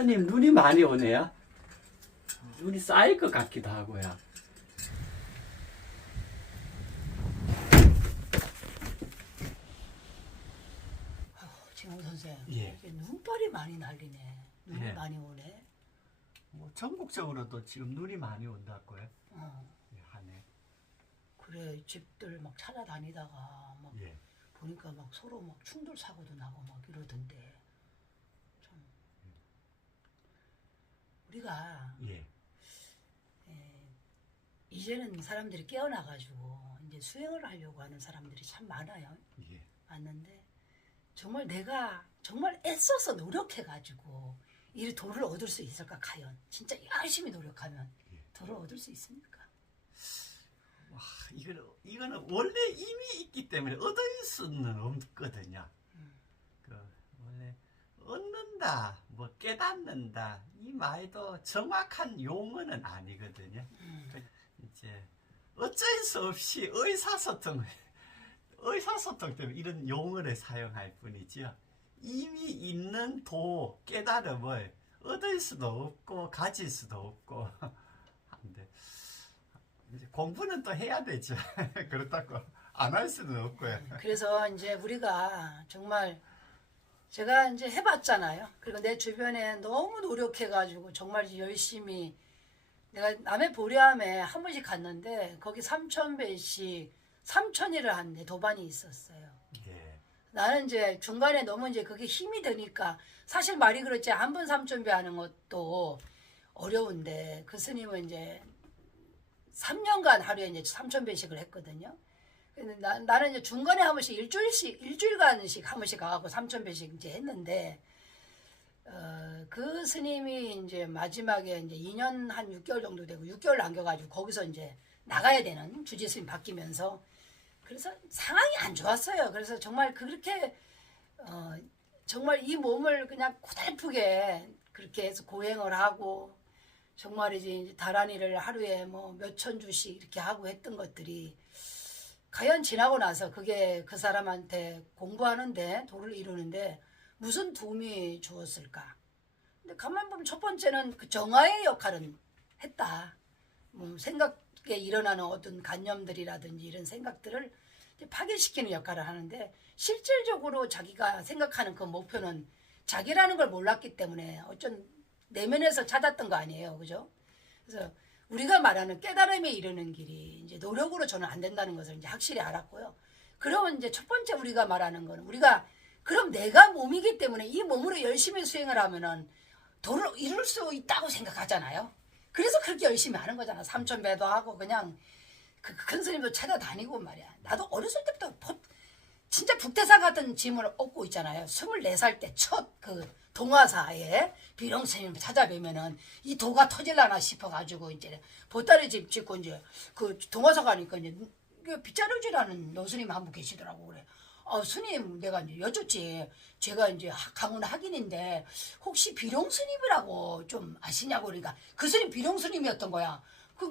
스님 눈이 많이 오네요. 눈이 쌓일 것 같기도 하고요. 진홍 선생, 예. 이게 눈발이 많이 날리네. 눈이 예. 많이 오네. 뭐 전국적으로도 지금 눈이 많이 온다고요. 어, 하네. 그래 집들 막 찾아다니다가 막 예. 보니까 막 서로 막 충돌 사고도 나고 막 이러던데 참 우리가 예. 이제는 사람들이 깨어나가지고 이제 수행을 하려고 하는 사람들이 참 많아요. 예. 맞는데 정말 내가 정말 애써서 노력해가지고 이 도를 얻을 수 있을까 과연 진짜 열심히 노력하면 도를 얻을 수 있습니까? 와, 이거는 원래 이미 있기 때문에 얻을 수는 없거든요. 그 원래 얻는다, 뭐 깨닫는다 이 말도 정확한 용어는 아니거든요. 이제 어쩔 수 없이 의사소통 때문에 이런 용어를 사용할 뿐이죠. 이미 있는 도 깨달음을 얻을 수도 없고 가질 수도 없고 한데 이제 공부는 또 해야 되죠. 그렇다고 안 할 수는 없고요. 그래서 이제 우리가 정말 제가 이제 해봤잖아요. 그리고 내 주변에 너무 노력해가지고 정말 열심히 내가 남해 보리암에 한 번씩 갔는데 거기 3,000배씩 3,000일을 한데 도반이 있었어요. 예. 나는 이제 중간에 너무 이제 그게 힘이 드니까 사실 말이 그렇지 한 번 3,000배 하는 것도 어려운데 그 스님은 이제 3년간 하루에 이제 3,000배씩을 했거든요. 근데 나는 이제 중간에 한 번씩 일주일간씩 한 번씩 가고 3,000배씩 이제 했는데 그 스님이 이제 마지막에 이제 2년 한 6개월 정도 되고 6개월 남겨가지고 거기서 이제 나가야 되는 주지 스님 바뀌면서 그래서 상황이 안 좋았어요. 그래서 정말 그렇게 정말 이 몸을 그냥 고달프게 그렇게 해서 고행을 하고 정말 이제 다란이를 하루에 뭐 몇천 주씩 이렇게 하고 했던 것들이 과연 지나고 나서 그게 그 사람한테 공부하는데 도를 이루는데 무슨 도움이 주었을까? 근데 가만 보면 첫 번째는 그 정화의 역할은 했다. 생각에 일어나는 어떤 관념들이라든지 이런 생각들을 파괴시키는 역할을 하는데 실질적으로 자기가 생각하는 그 목표는 자기라는 걸 몰랐기 때문에 어쩐 내면에서 찾았던 거 아니에요. 그죠? 그래서 우리가 말하는 깨달음에 이르는 길이 이제 노력으로 저는 안 된다는 것을 이제 확실히 알았고요. 그러면 이제 첫 번째 우리가 말하는 거는 우리가 그럼 내가 몸이기 때문에 이 몸으로 열심히 수행을 하면은 도를 이룰 수 있다고 생각하잖아요. 그래서 그렇게 열심히 하는 거잖아. 3,000배도 하고 그냥 그 큰 스님도 찾아다니고 말이야. 나도 어렸을 때부터 진짜 북대사 같은 짐을 얻고 있잖아요. 24살 때 첫 그 동화사에 비룡 스님 찾아뵈면은 이 도가 터질라나 싶어가지고 이제 보따리 집 짓고 이제 그 동화사 가니까 이제 빗자루지라는 노스님 한 분 계시더라고. 그래. 스님 내가 이제 여쭙지. 제가 이제 강원 학인인데 혹시 비룡 스님이라고 좀 아시냐고 그러니까 그 스님 비룡 스님이었던 거야. 그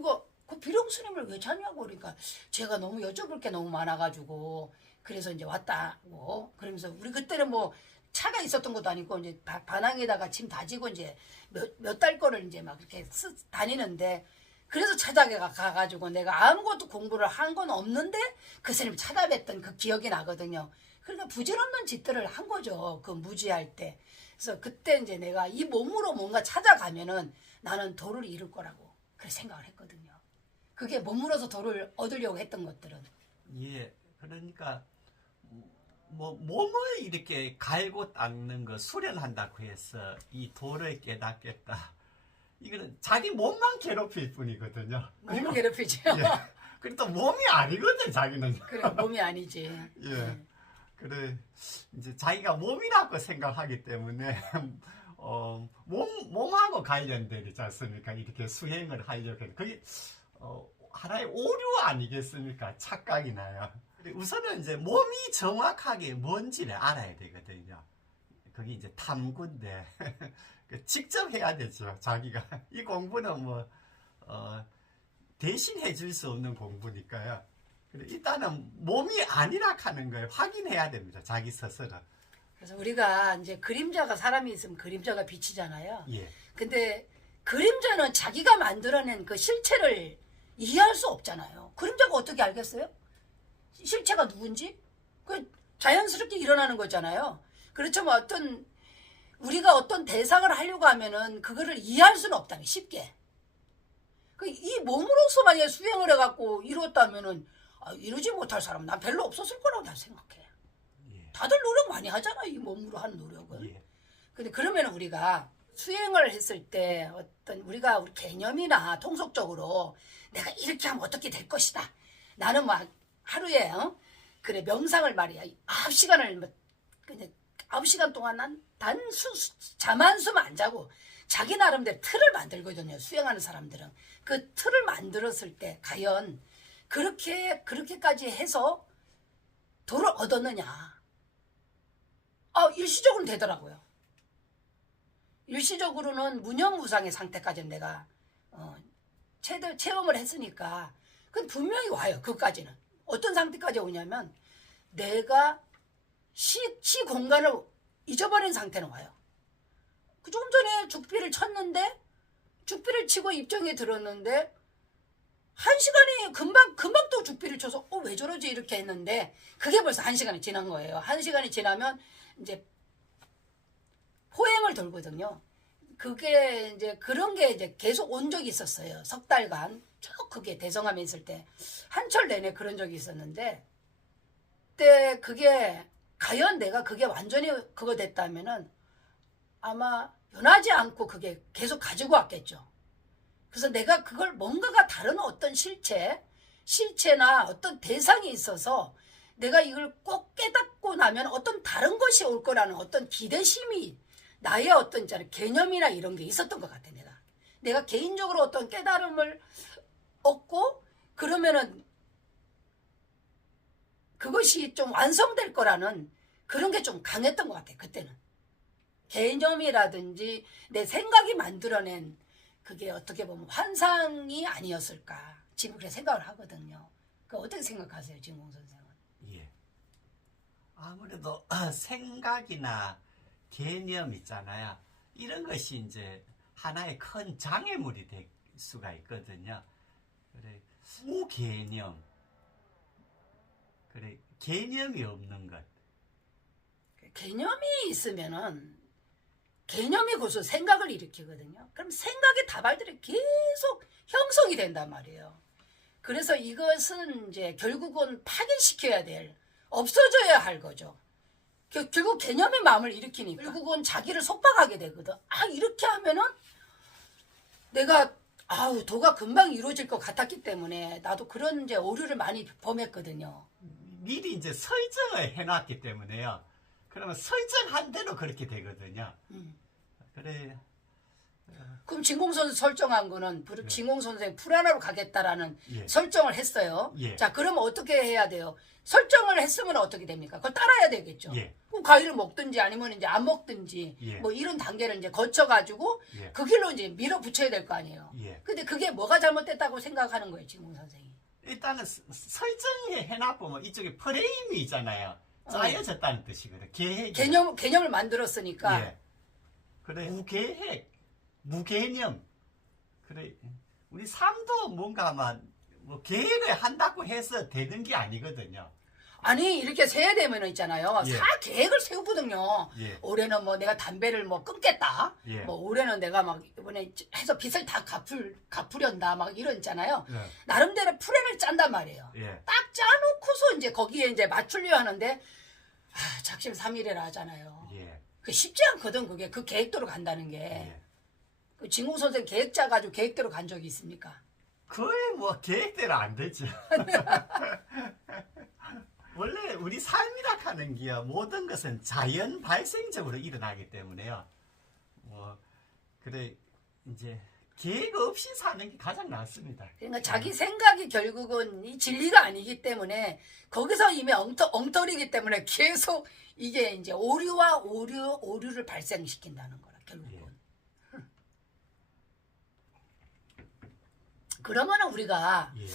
비룡 스님을 왜 찾냐고 그러니까 제가 너무 여쭤볼 게 너무 많아가지고 그래서 이제 왔다고 그러면서 우리 그때는 뭐 차가 있었던 것도 아니고 이제 반항에다가 짐 다지고 이제 몇 달 거를 이제 막 이렇게 다니는데 그래서 찾아가가지고 내가 아무것도 공부를 한 건 없는데 그 스님 찾아뵀던 그 기억이 나거든요. 그러니까 부질없는 짓들을 한 거죠. 그 무지할 때. 그래서 그때 이제 내가 이 몸으로 뭔가 찾아가면은 나는 도를 이룰 거라고 그렇게 생각을 했거든요. 그게 몸으로서 도를 얻으려고 했던 것들은. 예. 그러니까 뭐 몸을 이렇게 갈고 닦는 거 수련한다고 해서 이 도를 깨닫겠다. 이거는 자기 몸만 괴롭힐 뿐이거든요. 몸을 괴롭히죠. 예. 그리고 또 몸이 아니거든 자기는. 그래 몸이 아니지. 예. 그래 이제 자기가 몸이라고 생각하기 때문에 몸하고 관련되지 않습니까? 이렇게 수행을 하려고 해도 그게 하나의 오류 아니겠습니까? 착각이 나요. 우선은 이제 몸이 정확하게 뭔지를 알아야 되거든요. 그게 이제 탐구인데 직접 해야 되죠. 자기가 이 공부는 뭐 대신 해줄 수 없는 공부니까요. 일단은 몸이 아니라 하는 걸 확인해야 됩니다. 자기 스스로. 그래서 우리가 이제 그림자가 사람이 있으면 그림자가 빛이잖아요. 예. 근데 그림자는 자기가 만들어낸 그 실체를 이해할 수 없잖아요. 그림자가 어떻게 알겠어요? 실체가 누군지? 그 자연스럽게 일어나는 거잖아요. 그렇지만 우리가 어떤 대상을 하려고 하면은 그거를 이해할 수는 없다는 쉽게. 이 몸으로서 만약에 수행을 해갖고 이뤘다면은 이루지 못할 사람은 난 별로 없었을 거라고 난 생각해. 예. 다들 노력 많이 하잖아, 이 몸으로 하는 노력은. 예. 근데 그러면 우리가 수행을 했을 때 우리 개념이나 통속적으로 내가 이렇게 하면 어떻게 될 것이다. 나는 막 하루에 그래 명상을 말이야 9시간을 그냥 9시간 동안 난 잠 한숨 안 자고 자기 나름대로 틀을 만들거든요. 수행하는 사람들은 그 틀을 만들었을 때 과연 그렇게까지 해서 도를 얻었느냐? 일시적으로는 되더라고요. 일시적으로는 무념무상의 상태까지는 내가 체험을 했으니까 그건 분명히 와요. 그것까지는 어떤 상태까지 오냐면 내가 시 공간을 잊어버린 상태는 와요. 그 조금 전에 죽비를 쳤는데 죽비를 치고 입정에 들었는데 1시간이 금방 또 죽비를 쳐서 왜 저러지 이렇게 했는데 그게 벌써 1시간이 지난 거예요. 1시간이 지나면 이제 포행을 돌거든요. 그게 이제 그런 게 이제 계속 온 적이 있었어요. 석 달간 쭉 그게 대성함에 있을 때 한철 내내 그런 적이 있었는데 그때 그게 과연 내가 그게 완전히 그거 됐다면은 아마 변하지 않고 그게 계속 가지고 왔겠죠. 그래서 내가 그걸 뭔가가 다른 어떤 실체나 어떤 대상이 있어서 내가 이걸 꼭 깨닫고 나면 어떤 다른 것이 올 거라는 어떤 기대심이 나의 어떤 개념이나 이런 게 있었던 것 같아. 내가 개인적으로 어떤 깨달음을 얻고 그러면은 그것이 좀 완성될 거라는 그런 게 좀 강했던 것 같아. 그때는 개념이라든지 내 생각이 만들어낸 그게 어떻게 보면 환상이 아니었을까 지금 그렇게 생각을 하거든요. 그 어떻게 생각하세요, 진공 선생은? 예. 아무래도 생각이나 개념 있잖아요. 이런 것이 이제 하나의 큰 장애물이 될 수가 있거든요. 그래, 무개념. 그래, 개념이 없는 것. 개념이 있으면은 개념이 고서 생각을 일으키거든요. 그럼 생각의 다발들이 계속 형성이 된단 말이에요. 그래서 이것은 이제 결국은 파괴시켜야 될, 없어져야 할 거죠. 결국 개념이 마음을 일으키니까 결국은 자기를 속박하게 되거든. 이렇게 하면은 내가 도가 금방 이루어질 것 같았기 때문에 나도 그런 이제 오류를 많이 범했거든요. 미리 이제 설정을 해놨기 때문에요. 그러면 설정한 대로 그렇게 되거든요. 그래. 그럼 진공선생 설정한 거는 진공선생 풀하나로 가겠다라는 예. 설정을 했어요. 예. 자, 그러면 어떻게 해야 돼요? 설정을 했으면 어떻게 됩니까? 그걸 따라야 되겠죠. 예. 그럼 과일을 먹든지 아니면 이제 안 먹든지 예. 뭐 이런 단계를 이제 거쳐가지고 예. 그 길로 이제 밀어붙여야 될 거 아니에요. 예. 근데 그게 뭐가 잘못됐다고 생각하는 거예요, 진공선생이? 일단은 설정해 해놔보면 이쪽에 프레임이 있잖아요. 짜여졌다는 뜻이거든. 계획. 개념을 만들었으니까. 예. 그래. 무계획, 무개념. 그래. 우리 삶도 뭔가 뭐 계획을 한다고 해서 되는 게 아니거든요. 아니 이렇게 세야 되면 있잖아요. 예. 다 계획을 세우거든요. 예. 올해는 뭐 내가 담배를 뭐 끊겠다. 예. 뭐 올해는 내가 막 이번에 해서 빚을 다 갚으련다. 막 이런 있잖아요. 예. 나름대로 플랜을 짠단 말이에요. 예. 딱 짜놓고서 이제 거기에 이제 맞추려 하는데 작심삼일이라 하잖아요. 예. 그 쉽지 않거든. 그게 그 계획대로 간다는 게. 예. 그 진공 선생 계획 짜가지고 계획대로 간 적이 있습니까? 거의 뭐 계획대로 안 되죠. 원래 우리 삶이라 하는 게 모든 것은 자연 발생적으로 일어나기 때문에요. 그래 이제 계획 없이 사는 게 가장 낫습니다. 그러니까 자기 생각이 결국은 이 진리가 아니기 때문에 거기서 이미 엉터리기 때문에 계속 이게 이제 오류를 발생시킨다는 거라 결국은. 예. 그러면은 우리가 예.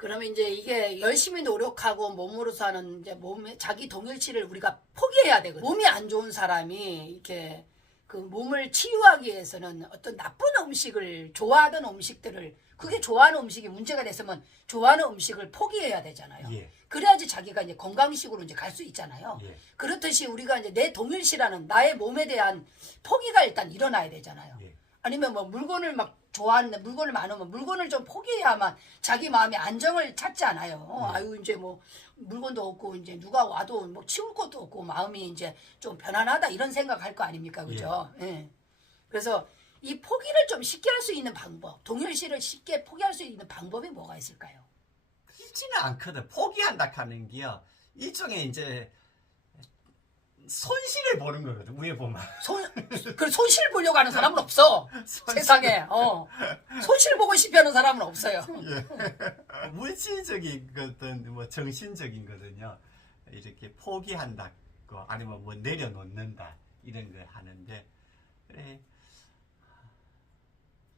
그러면 이제 이게 열심히 노력하고 몸으로서 하는 이제 몸의 자기 동일치를 우리가 포기해야 되거든요. 몸이 안 좋은 사람이 이렇게 그 몸을 치유하기 위해서는 어떤 나쁜 음식을 좋아하던 음식들을 그게 좋아하는 음식이 문제가 됐으면 좋아하는 음식을 포기해야 되잖아요. 예. 그래야지 자기가 이제 건강식으로 이제 갈 수 있잖아요. 예. 그렇듯이 우리가 이제 내 동일시라는 나의 몸에 대한 포기가 일단 일어나야 되잖아요. 예. 아니면 뭐 물건을 막 좋아하는데 물건을 많으면 물건을 좀 포기해야만 자기 마음의 안정을 찾지 않아요. 아유 이제 뭐 물건도 없고 이제 누가 와도 뭐 치울 것도 없고 마음이 이제 좀 편안하다 이런 생각할 거 아닙니까, 그죠? 예. 그래서 이 포기를 좀 쉽게 할 수 있는 방법, 동일시를 쉽게 포기할 수 있는 방법이 뭐가 있을까요? 쉽지는 않거든. 포기한다 하는 게요. 일종의 이제 손실을 보는 거거든. 위에 보면. 그 손실 보려고 하는 사람은 없어. 세상에. 손실 보고 싶어하는 사람은 없어요. 예. 물질적인 거든 뭐 정신적인 거든요. 이렇게 포기한다, 아니면 뭐 내려놓는다 이런 걸 하는데 그래.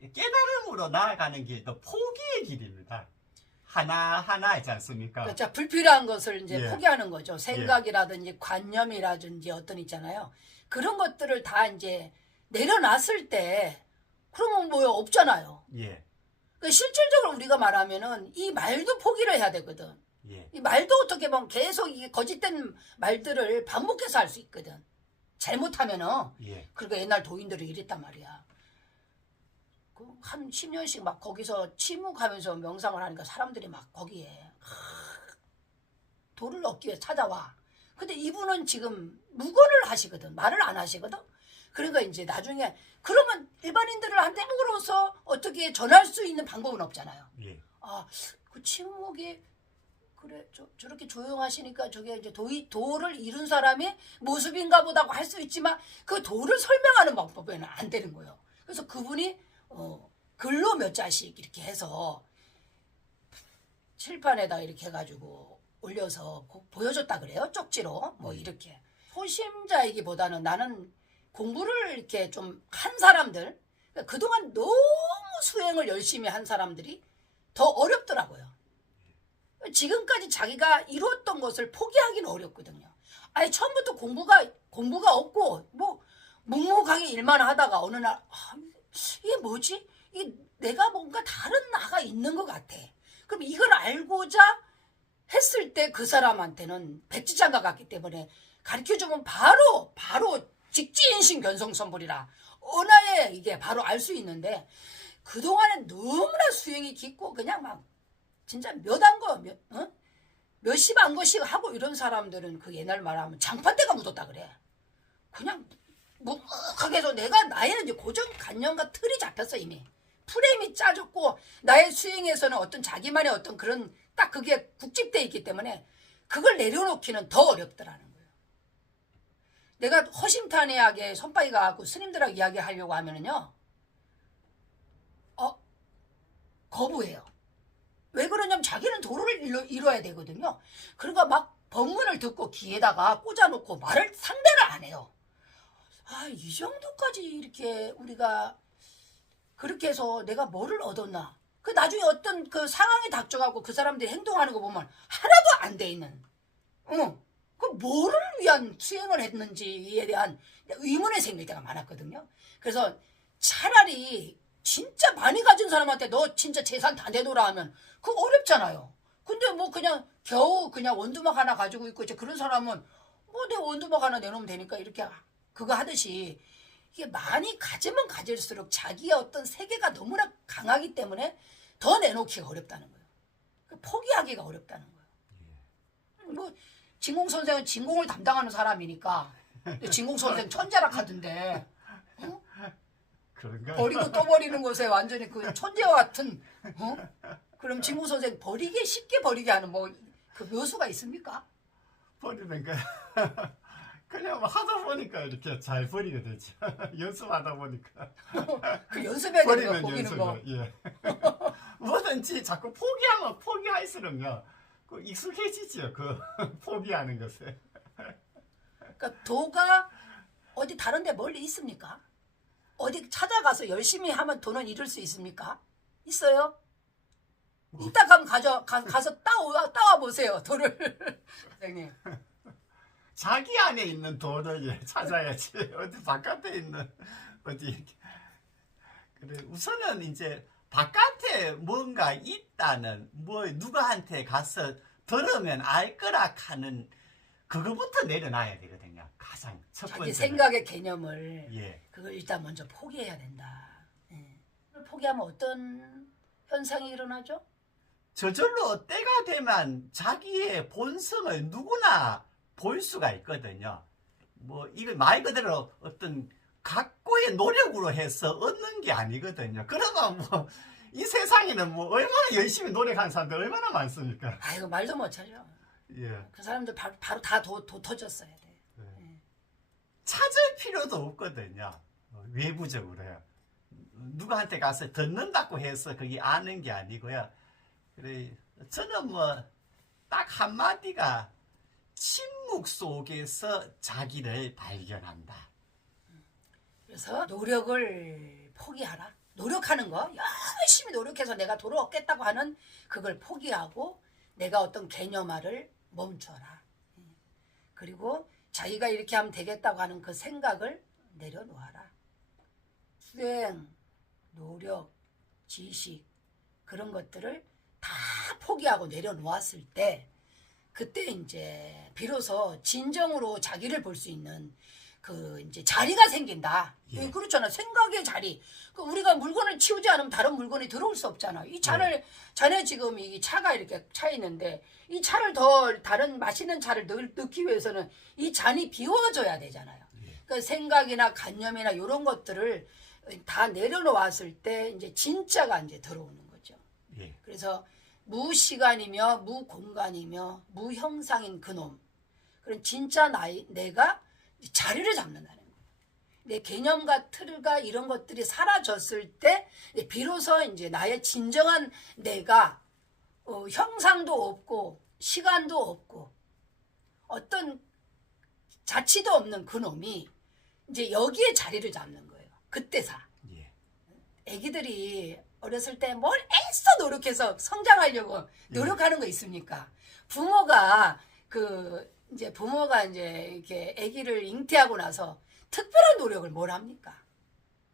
깨달음으로 나아가는 게 또 포기의 길입니다. 하나 있지 않습니까? 그렇죠. 불필요한 것을 이제 예. 포기하는 거죠. 생각이라든지 관념이라든지 어떤 있잖아요. 그런 것들을 다 이제 내려놨을 때 그러면 뭐 없잖아요. 예. 그러니까 실질적으로 우리가 말하면은 이 말도 포기를 해야 되거든. 예. 이 말도 어떻게 보면 계속 이게 거짓된 말들을 반복해서 할 수 있거든. 잘못하면은. 예. 그러니까 옛날 도인들이 이랬단 말이야. 한 10년씩 막 거기서 침묵하면서 명상을 하니까 사람들이 막 거기에 도를 얻기 위해 찾아와. 근데 이분은 지금 무건을 하시거든. 말을 안 하시거든. 그러니까 이제 나중에 그러면 일반인들을 한테 물어서 어떻게 전할 수 있는 방법은 없잖아요. 예. 아, 그 침묵이 그래 저렇게 조용하시니까 저게 이제 도를 이룬 사람의 모습인가 보다고 할 수 있지만 그 도를 설명하는 방법에는 안 되는 거예요. 그래서 그분이 글로 몇 자씩 이렇게 해서 칠판에다 이렇게 해가지고 올려서 보여줬다 그래요. 쪽지로 뭐 이렇게 초심자이기보다는 나는 공부를 이렇게 좀 한 사람들, 그러니까 그동안 너무 수행을 열심히 한 사람들이 더 어렵더라고요. 지금까지 자기가 이뤘던 것을 포기하기는 어렵거든요. 아니 처음부터 공부가 없고 뭐 묵묵하게 일만 하다가 어느 날 이게 뭐지? 이게 내가 뭔가 다른 나가 있는 것 같아. 그럼 이걸 알고자 했을 때 그 사람한테는 백지장가 같기 때문에 가르쳐주면 바로 직지인신 견성선불이라 언하에 이게 바로 알 수 있는데 그동안에 너무나 수행이 깊고 그냥 막 진짜 몇십 안 거씩 하고 이런 사람들은 그 옛날 말하면 장판대가 묻었다 그래. 그냥 묵묵하게 해서 나에는 이제 고정관념과 틀이 잡혔어 이미. 프레임이 짜졌고 나의 수행에서는 어떤 자기만의 어떤 그런 딱 그게 국집돼 있기 때문에 그걸 내려놓기는 더 어렵더라는 거예요. 내가 허심탄회하게 손바위 가고 스님들하고 이야기하려고 하면은요. 거부해요. 왜 그러냐면 자기는 도를 이뤄야 되거든요. 그러니까 막 법문을 듣고 귀에다가 꽂아놓고 말을 상대를 안 해요. 이 정도까지 이렇게 우리가 그렇게 해서 내가 뭐를 얻었나? 그 나중에 어떤 그 상황이 닥쳐가고 그 사람들이 행동하는 거 보면 하나도 안 돼 있는. 그 뭐를 위한 수행을 했는지에 대한 의문이 생길 때가 많았거든요. 그래서 차라리 진짜 많이 가진 사람한테 너 진짜 재산 다 내놓으라 하면 그거 어렵잖아요. 근데 뭐 그냥 겨우 그냥 원두막 하나 가지고 있고 이제 그런 사람은 뭐 내 원두막 하나 내놓으면 되니까 이렇게 그거 하듯이 이게 많이 가지면 가질수록 자기의 어떤 세계가 너무나 강하기 때문에 더 내놓기가 어렵다는 거예요. 포기하기가 어렵다는 거예요. 뭐 진공 선생은 진공을 담당하는 사람이니까 진공 선생 천재라 하던데 그런가? 버리고 또 버리는 것에 완전히 그 천재와 같은 그럼 진공 선생 쉽게 버리게 하는 뭐 그 묘수가 있습니까? 버리는 거 그냥 뭐 하다 보니까 이렇게 잘 버리게 되죠. 연습하다 보니까. 그 연습해야 되는 거 버리는 보기는 거. 연습을. 예. 뭐든지 자꾸 포기하면 포기할수록요. 그 익숙해지죠. 그 포기하는 것에. 그러니까 도가 어디 다른 데 멀리 있습니까? 어디 찾아가서 열심히 하면 돈은 이룰 수 있습니까? 있어요? 이따 가면 가서 따와 보세요. 돌을. 선생님. 자기 안에 있는 돌을 찾아야지. 어디 바깥에 있는 어디 이렇게. 그래 우선은 이제 바깥에 뭔가 있다는 뭐 누구한테 가서 들으면 알 거라 하는 그거부터 내려놔야 되거든요. 가장 첫 번째. 자기 생각의 개념을 예. 그걸 일단 먼저 포기해야 된다. 예. 그걸 포기하면 어떤 현상이 일어나죠? 저절로 때가 되면 자기의 본성을 누구나 볼 수가 있거든요. 뭐 이거 말 그대로 어떤 각고의 노력으로 해서 얻는 게 아니거든요. 그러면 뭐 이 세상에는 뭐 얼마나 열심히 노력하는 사람들 얼마나 많습니까? 아이고 말도 못하죠. 예. 그 사람들 바로 다 터졌어야 돼. 네. 찾을 필요도 없거든요. 외부적으로요. 누구한테 가서 듣는다고 해서 그게 아는 게 아니고요. 그래 저는 뭐 딱 한마디가 침묵 속에서 자기를 발견한다. 그래서 노력을 포기하라. 노력하는 거 열심히 노력해서 내가 도를 얻겠다고 하는 그걸 포기하고 내가 어떤 개념화를 멈춰라. 그리고 자기가 이렇게 하면 되겠다고 하는 그 생각을 내려놓아라. 수행, 노력, 지식 그런 것들을 다 포기하고 내려놓았을 때 그때 이제 비로소 진정으로 자기를 볼 수 있는 그 이제 자리가 생긴다. 예. 그렇잖아. 생각의 자리. 그 우리가 물건을 치우지 않으면 다른 물건이 들어올 수 없잖아. 이 차를 자네 지금 이 차가 이렇게 차 있는데 이 차를 더 다른 맛있는 차를 넣기 위해서는 이 잔이 비워져야 되잖아요. 그 생각이나 관념이나 이런 것들을 다 내려놓았을 때 이제 진짜가 이제 들어오는 거죠. 예. 그래서 무시간이며 무공간이며 무형상인 그놈. 그런 진짜 내가 자리를 잡는다는 거예요. 내 개념과 틀과 이런 것들이 사라졌을 때 비로소 이제 나의 진정한 내가 형상도 없고 시간도 없고 어떤 자치도 없는 그놈이 이제 여기에 자리를 잡는 거예요. 그때사. 예. 애기들이 어렸을 때 뭘 애써 노력해서 성장하려고 노력하는 거 있습니까? 부모가 이제 이렇게 아기를 잉태하고 나서 특별한 노력을 뭘 합니까?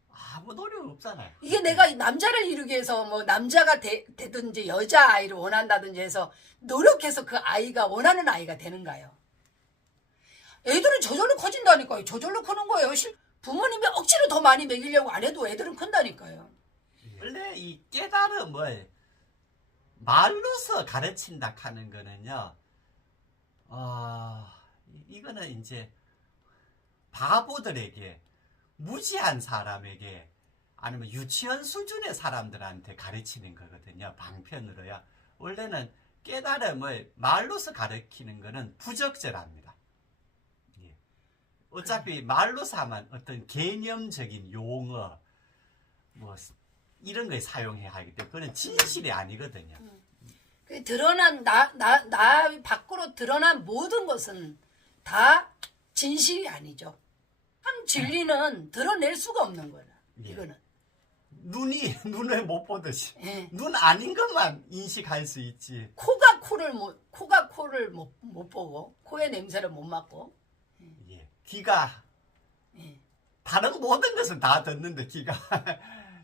아무 노력 없잖아요. 이게 내가 남자를 이루기 위해서 뭐 남자가 되든지 여자 아이를 원한다든지 해서 노력해서 그 아이가 원하는 아이가 되는가요? 애들은 저절로 커진다니까요. 저절로 크는 거예요. 부모님이 억지로 더 많이 먹이려고 안 해도 애들은 큰다니까요. 원래 이 깨달음을 말로서 가르친다 하는 거는요. 이거는 이제 바보들에게 무지한 사람에게 아니면 유치원 수준의 사람들한테 가르치는 거거든요. 방편으로요. 원래는 깨달음을 말로서 가르치는 거는 부적절합니다. 예. 어차피 말로서 하면 어떤 개념적인 용어 뭐 이런 거에 사용해야 하기 때문에 그건 진실이 아니거든요. 그 드러난 나 밖으로 드러난 모든 것은 다 진실이 아니죠. 참 진리는 드러낼 수가 없는 거야. 예. 이거는. 눈을 못 보듯이 예. 눈 아닌 것만 인식할 수 있지. 코가 코를 못 보고 코의 냄새를 못 맡고. 예. 귀가 예. 다른 모든 것은 다 듣는데 귀가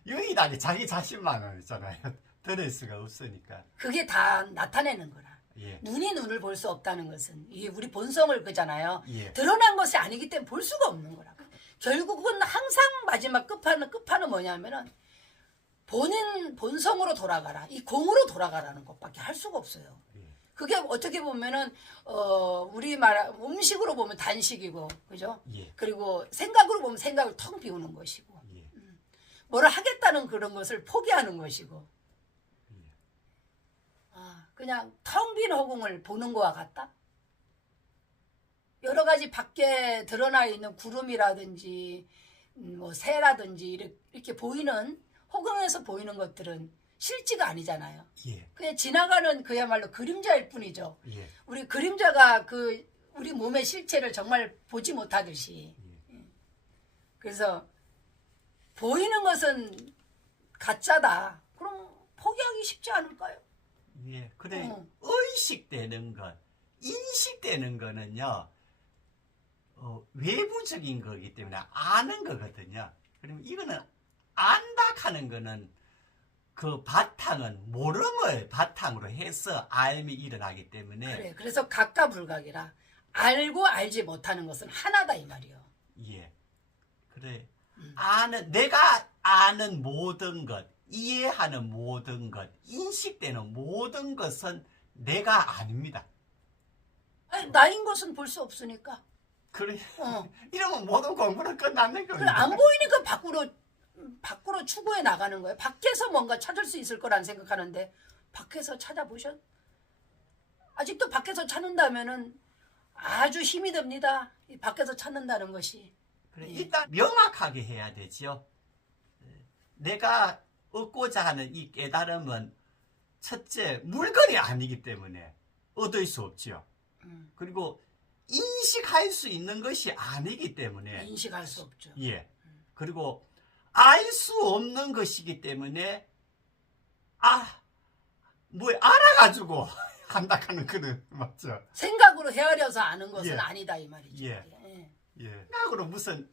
유일하게 자기 자신만은 있잖아요. 들을 수가 없으니까. 그게 다 나타내는 거라. 예. 눈이 눈을 볼 수 없다는 것은 이게 우리 본성을 그잖아요. 예. 드러난 것이 아니기 때문에 볼 수가 없는 거라. 결국은 항상 마지막 끝판은 뭐냐면은 본인 본성으로 돌아가라. 이 공으로 돌아가라는 것밖에 할 수가 없어요. 예. 그게 어떻게 보면은 우리 음식으로 보면 단식이고, 그죠? 예. 그리고 생각으로 보면 생각을 텅 비우는 것이고, 예. 뭐를 하겠다는 그런 것을 포기하는 것이고, 그냥 텅 빈 허공을 보는 것과 같다. 여러 가지 밖에 드러나 있는 구름이라든지 뭐 새라든지 이렇게 보이는 허공에서 보이는 것들은 실지가 아니잖아요. 예. 그냥 지나가는 그야말로 그림자일 뿐이죠. 예. 우리 그림자가 우리 몸의 실체를 정말 보지 못하듯이. 그래서 보이는 것은 가짜다. 그럼 포기하기 쉽지 않을까요? 예, 그래 어. 의식되는 것, 인식되는 거는요, 외부적인 거기 때문에 아는 거거든요. 그러면 이거는 안다 하는 거는 그 바탕은 모름을 바탕으로 해서 알미 일어나기 때문에 그래. 그래서 각과 불각이라 알고 알지 못하는 것은 하나다 이 말이요. 예, 그래 내가 아는 모든 것, 이해하는 모든 것, 인식되는 모든 것은 내가 아닙니다. 아니, 나인 것은 볼 수 없으니까. 그래 어. 이러면 모든 공부는 끝났는 그래, 겁니다. 안 보이니까 밖으로 추구해 나가는 거예요. 밖에서 뭔가 찾을 수 있을 거란 생각하는데 밖에서 찾아보셨? 아직도 밖에서 찾는다면은 아주 힘이 듭니다. 이 밖에서 찾는다는 것이. 그래, 예. 일단 명확하게 해야 되죠. 내가 얻고자 하는 이 깨달음은 첫째 물건이 아니기 때문에 얻을 수 없죠. 그리고 인식할 수 있는 것이 아니기 때문에 인식할 수 없죠. 예. 그리고 알 수 없는 것이기 때문에 뭘 알아가지고 한다 하는 그는 맞죠. 생각으로 헤아려서 아는 것은 예. 아니다 이 말이죠. 예. 예. 예. 생각으로 무슨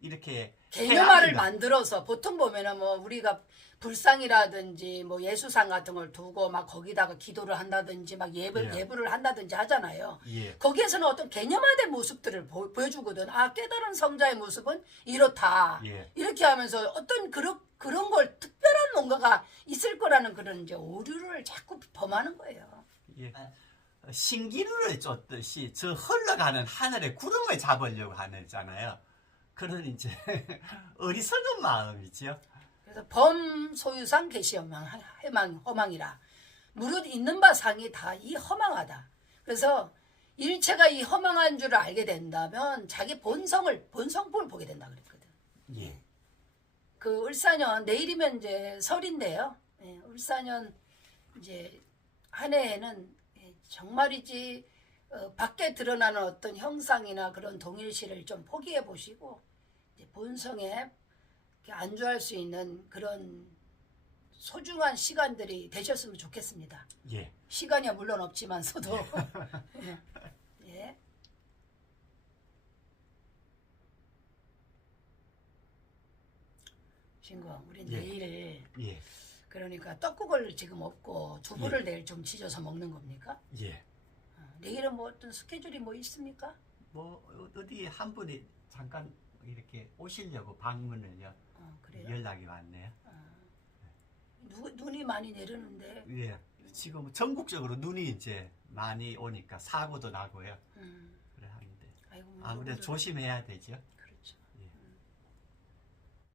이렇게 개념화를 헤아린다. 만들어서 보통 보면은 뭐 우리가 불상이라든지 뭐 예수상 같은 걸 두고 막 거기다가 기도를 한다든지 막 예부를 한다든지 하잖아요. 예. 거기에서는 어떤 개념화된 모습들을 보여주거든. 아, 깨달은 성자의 모습은 이렇다. 예. 이렇게 하면서 어떤 그런 걸 특별한 뭔가가 있을 거라는 그런 이제 오류를 자꾸 범하는 거예요. 예. 신기루를 쫓듯이 저 흘러가는 하늘의 구름을 잡으려고 하잖아요. 그런 이제 어리석은 마음이죠. 그래서 범소유상 계시허망이라 무릇 있는 바 상이 다 이 허망하다. 그래서 일체가 이 허망한 줄을 알게 된다면 자기 본성품을 보게 된다 그랬거든. 예. 그 을사년 내일이면 이제 설인데요. 예, 을사년 이제 한 해에는 정말이지 밖에 드러나는 어떤 형상이나 그런 동일시를 좀 포기해 보시고 이제 본성에 안주할 수 있는 그런 소중한 시간들이 되셨으면 좋겠습니다. 예. 시간이야 물론 없지만서도 예. 예. 친구, 우리 예. 내일 예. 그러니까 떡국을 지금 없고 두부를 내일 좀 지져서 먹는 겁니까? 예. 내일은 뭐 어떤 스케줄이 뭐 있습니까? 뭐 어디 한 분이 잠깐 이렇게 오시려고 방문을요. 그래요? 연락이 왔네요. 눈이 많이 내리는데 예. 지금 전국적으로 눈이 이제 많이 오니까 사고도 나고요. 그래 하는데 아이고, 아무래도 오늘- 조심해야 되죠.